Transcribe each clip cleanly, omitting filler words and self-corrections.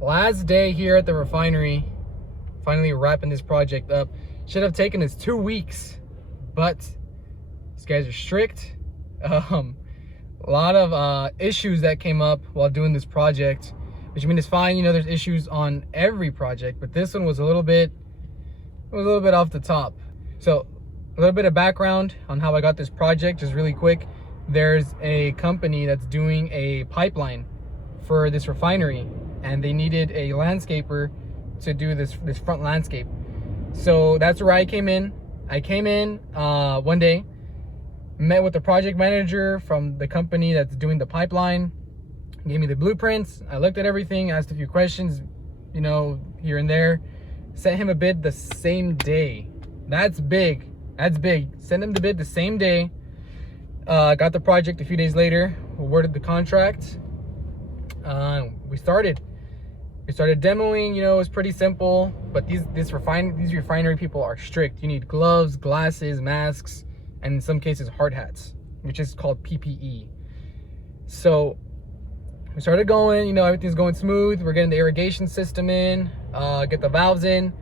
Last day here at the refinery, finally wrapping this project up. Should have taken us 2 weeks, but these guys are strict. A lot of issues that came up while doing this project, which I mean, it's fine, you know, there's issues on every project, but this one was a little bit off the top. So a little bit of background on how I got this project, just really quick. There's a company that's doing a pipeline for this refinery, and they needed a landscaper to do this front landscape. So that's where I came in. I came in one day, met with the project manager from the company that's doing the pipeline, gave me the blueprints. I looked at everything, asked a few questions, you know, here and there. Sent him a bid the same day. That's big. That's big. Sent him the bid the same day. Got the project a few days later. Awarded the contract. We started demoing. You know, it was pretty simple. But these refinery people are strict. You need gloves, glasses, masks, and in some cases hard hats, which is called PPE. So we started going. You know, everything's going smooth. We're getting the irrigation system in. Get the valves in.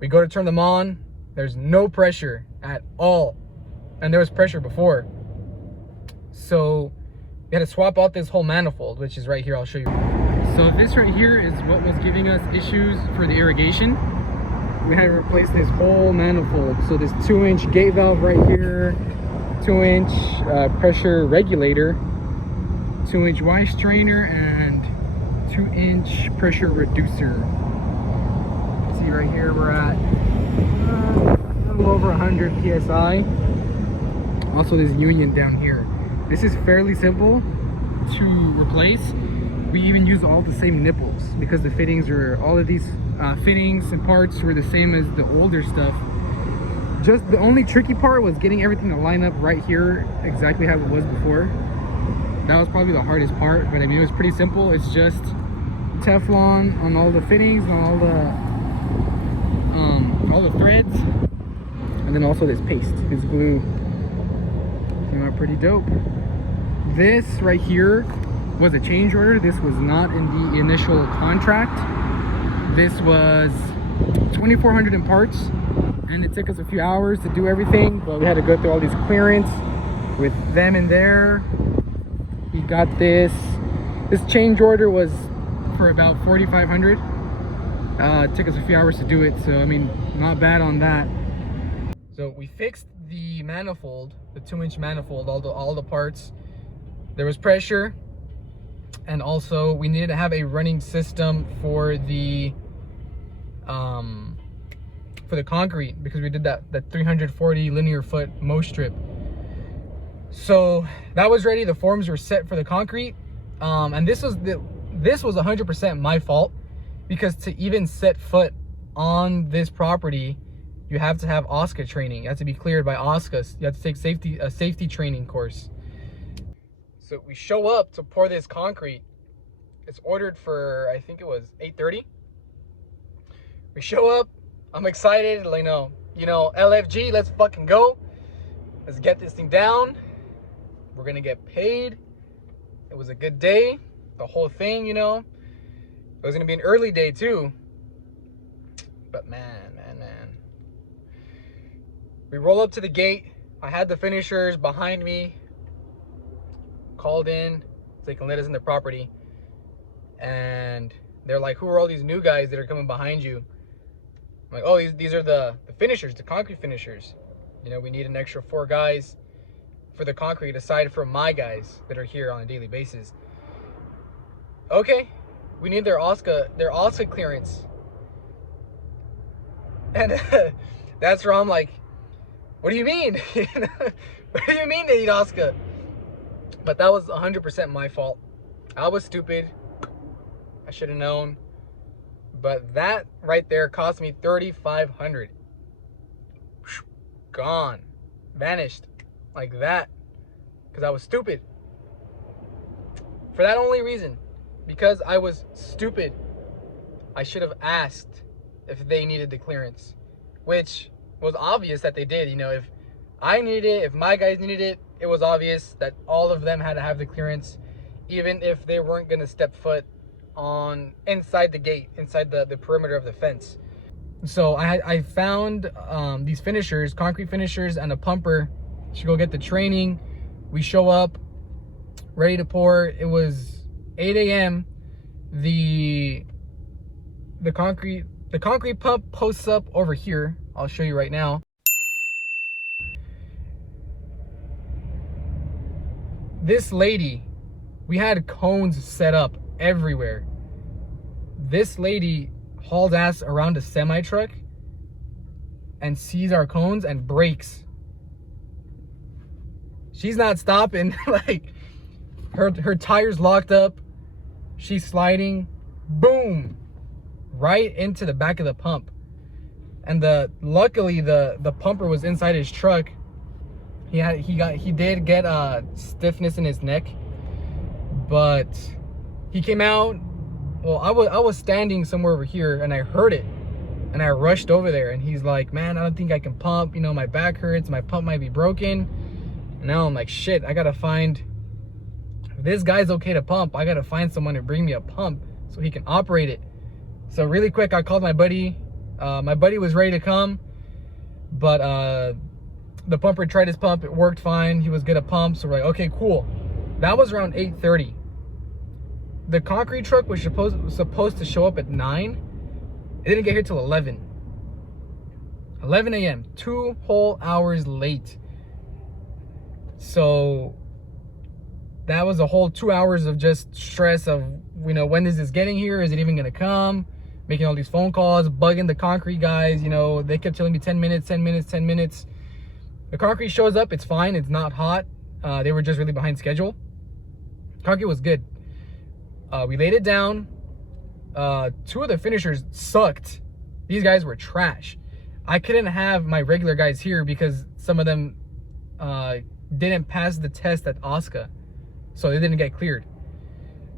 We go to turn them on. There's no pressure at all, and there was pressure before. So we had to swap out this whole manifold, which is right here. I'll show you. So this right here is what was giving us issues for the irrigation. We had to replace this whole manifold. So this 2-inch gate valve right here, 2-inch pressure regulator, 2-inch Y strainer, and 2-inch pressure reducer. See right here we're at a little over 100 psi. Also this union down here. This is fairly simple to replace. We even use all the same nipples because the fittings are, all of these fittings and parts were the same as the older stuff. Just the only tricky part was getting everything to line up right here exactly how it was before. That was probably the hardest part, but I mean, it was pretty simple. It's just Teflon on all the fittings, on all the threads, and then also this paste, this glue. Came out pretty dope. This right here was a change order. This was not in the initial contract. This was 2,400 in parts, and it took us a few hours to do everything, but we had to go through all these clearance with them in there. We got this change order was for about 4,500. It took us a few hours to do it, so I mean, not bad on that. So we fixed the manifold, the 2-inch manifold, all the parts. There was pressure, and also we needed to have a running system for the concrete, because we did that 340 linear foot most strip. So that was ready. The forms were set for the concrete, and this was 100% my fault, because to even set foot on this property, you have to have OSCA training. You have to be cleared by OSCA. You have to take a safety training course. So we show up to pour this concrete. It's ordered for, I think it was 8:30. We show up. I'm excited. Like, you know, LFG, let's fucking go. Let's get this thing down. We're gonna get paid. It was a good day. The whole thing, you know. It was gonna be an early day too. But man. We roll up to the gate. I had the finishers behind me. Called in so they can let us in the property. And they're like, who are all these new guys that are coming behind you? I'm like, oh, these are the finishers, the concrete finishers. You know, we need an extra 4 guys for the concrete aside from my guys that are here on a daily basis. Okay, we need their OSCA clearance. And that's where I'm like, what do you mean? What do you mean they need OSCA? But that was 100% my fault. I was stupid. I should have known. But that right there cost me 3,500. Gone. Vanished. Like that. Because I was stupid. For that only reason. Because I was stupid. I should have asked if they needed the clearance. Which was obvious that they did. You know, if I needed it, if my guys needed it, it was obvious that all of them had to have the clearance, even if they weren't going to step foot on inside the gate, inside the perimeter of the fence. So I found these finishers, concrete finishers, and a pumper to go get the training. We show up, ready to pour. It was 8 a.m. The concrete pump posts up over here. I'll show you right now. This lady, we had cones set up everywhere. This lady hauled ass around a semi truck and sees our cones and brakes. She's not stopping. Like her tires locked up. She's sliding. Boom! Right into the back of the pump. And luckily the pumper was inside his truck. He did get stiffness in his neck, but he came out. Well, I was standing somewhere over here and I heard it, and I rushed over there, and he's like, man, I don't think I can pump, you know, my back hurts, my pump might be broken. And now I'm like, shit, I gotta find, if this guy's okay to pump, I gotta find someone to bring me a pump so he can operate it. So really quick, I called my buddy. My buddy was ready to come, but the pumper tried his pump. It worked fine. He was good at pump. So we're like, okay, cool. That was around 8:30. The concrete truck was supposed to show up at 9. It didn't get here till 11 a.m. 2 whole hours late. So that was a whole 2 hours of just stress of, you know, when is this getting here? Is it even gonna come? Making all these phone calls, bugging the concrete guys. You know, they kept telling me 10 minutes, 10 minutes, 10 minutes. The concrete shows up, it's fine, it's not hot. They were just really behind schedule. Concrete was good. We laid it down. 2 of the finishers sucked. These guys were trash. I couldn't have my regular guys here because some of them didn't pass the test at Oscar, so they didn't get cleared.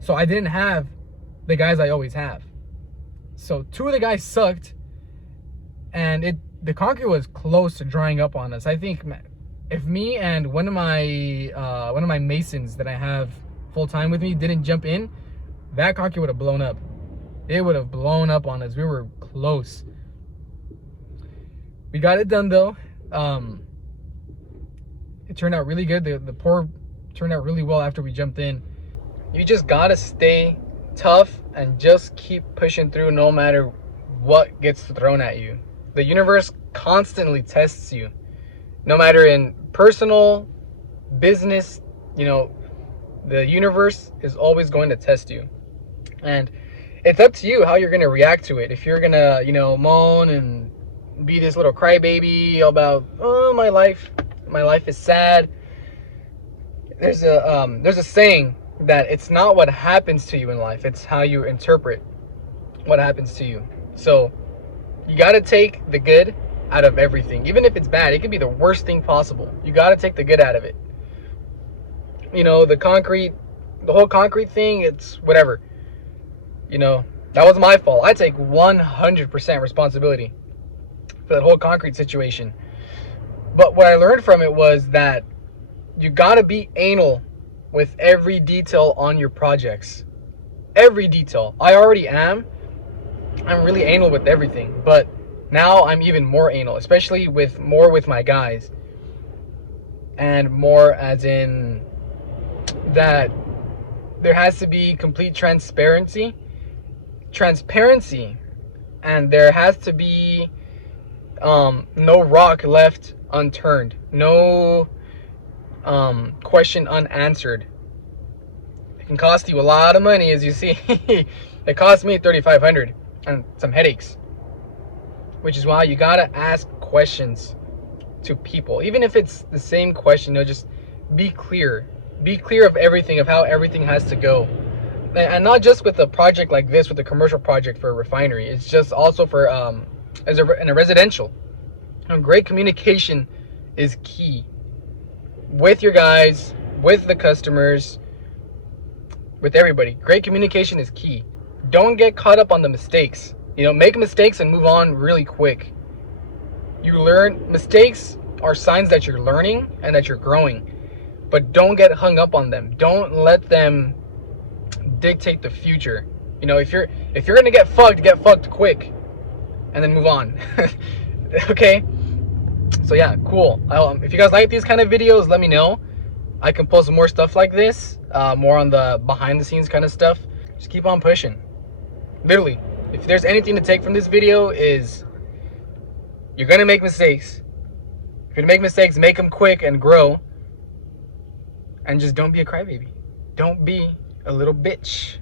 So I didn't have the guys I always have. So 2 of the guys sucked, and the concrete was close to drying up on us. I think if me and one of my masons that I have full time with me didn't jump in, that concrete would have blown up. It would have blown up on us. We were close. We got it done though. It turned out really good. The pour turned out really well after we jumped in. You just gotta stay tough and just keep pushing through no matter what gets thrown at you. The universe constantly tests you, no matter in personal, business, you know, the universe is always going to test you. And it's up to you how you're going to react to it. If you're going to, you know, moan and be this little crybaby about, oh, my life is sad. There's a saying that it's not what happens to you in life, it's how you interpret what happens to you. So you got to take the good out of everything. Even if it's bad, it can be the worst thing possible. You got to take the good out of it. You know, the whole concrete thing, it's whatever. You know, that was my fault. I take 100% responsibility for that whole concrete situation. But what I learned from it was that you got to be anal with every detail on your projects. Every detail. I already am. I'm really anal with everything, but now I'm even more anal, especially with my guys, and more as in that there has to be complete transparency, and there has to be no rock left unturned, no question unanswered. It can cost you a lot of money, as you see. It cost me $3,500 and some headaches, which is why you gotta ask questions to people, even if it's the same question. You know, just be clear of everything, of how everything has to go. And not just with a project like this, with a commercial project for a refinery. It's just also for in a residential. And great communication is key with your guys, with the customers, with everybody. Great communication is key. Don't get caught up on the mistakes. You know, make mistakes and move on really quick. You learn, mistakes are signs that you're learning and that you're growing, but don't get hung up on them. Don't let them dictate the future. You You know, if you're gonna get fucked quick, and then move on. Okay. So yeah, cool. If you guys like these kind of videos, let me know. I can post more stuff like this, more on the behind the scenes kind of stuff. Just keep on pushing. Literally, if there's anything to take from this video, is you're gonna make mistakes. If you're gonna make mistakes, make them quick and grow. And just don't be a crybaby. Don't be a little bitch.